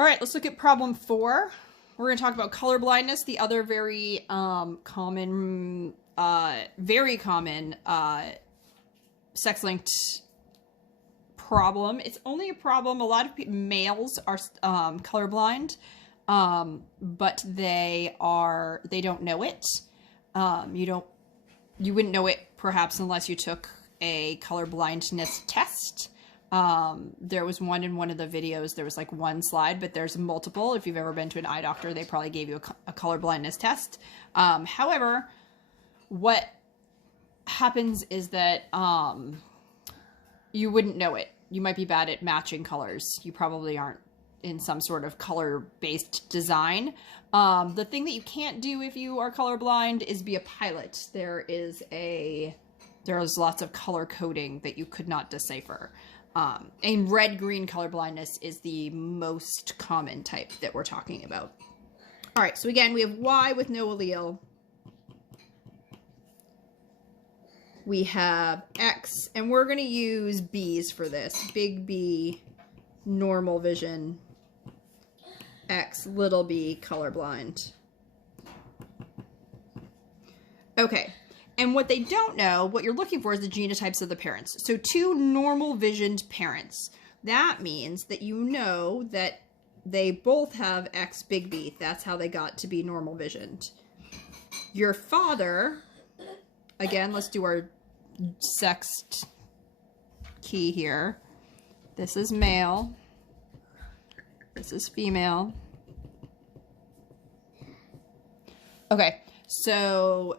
All right, let's look at problem 4. We're going to talk about color blindness, the other very common sex-linked problem. It's only a problem. A lot of males are colorblind, but they don't know it. You wouldn't know it perhaps unless you took a color blindness test. There was one in one of the videos, there was like one slide, but there's multiple. If you've ever been to an eye doctor, they probably gave you a color blindness test. However, what happens is that you wouldn't know it. You might be bad at matching colors. You probably aren't in some sort of color-based design. The thing that you can't do if you are colorblind is be a pilot. There's lots of color coding that you could not decipher. And red-green color blindness is the most common type that we're talking about. All right, so again, we have Y with no allele. We have X, and we're going to use B's for this. Big B, normal vision. X, little b, colorblind. Okay. And what they don't know, what you're looking for is the genotypes of the parents. So 2 normal visioned parents. That means that you know that they both have X big B. That's how they got to be normal visioned. Your father, again, let's do our sexed key here. This is male. This is female. Okay, so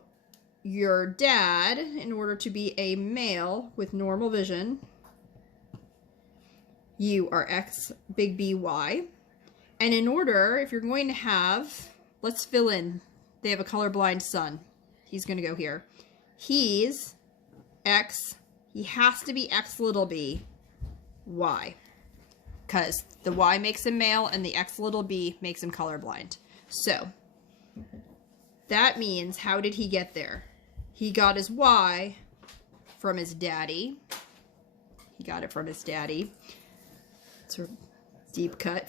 your dad, in order to be a male with normal vision, you are X big B Y. And in order, if you're going to have, let's fill in, they have a colorblind son. He's going to go here. He's X, he has to be X little b, Y. Because the Y makes him male and the X little b makes him colorblind. So, that means, how did he get there? He got his Y from his daddy. He got it from his daddy. It's a deep cut.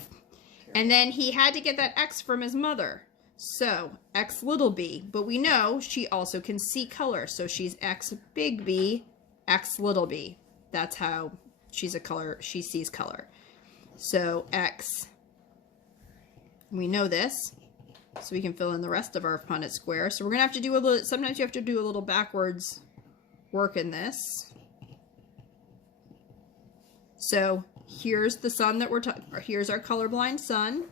And then he had to get that X from his mother. So, X little b. But we know she also can see color. So she's X big B, X little b. That's how she's a color, she sees color. So X, we know this. So we can fill in the rest of our Punnett square. So we're going to have to do a little, sometimes you have to do a little backwards work in this. So here's the son that we're talking, here's our colorblind son.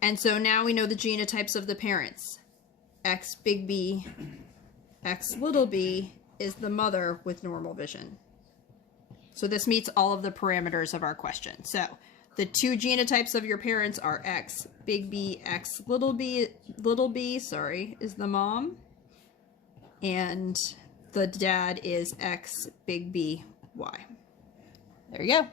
And so now we know the genotypes of the parents. X big B, X little b is the mother with normal vision. So this meets all of the parameters of our question. So the 2 genotypes of your parents are X big B, X little b, is the mom. And the dad is X big B, Y. There you go.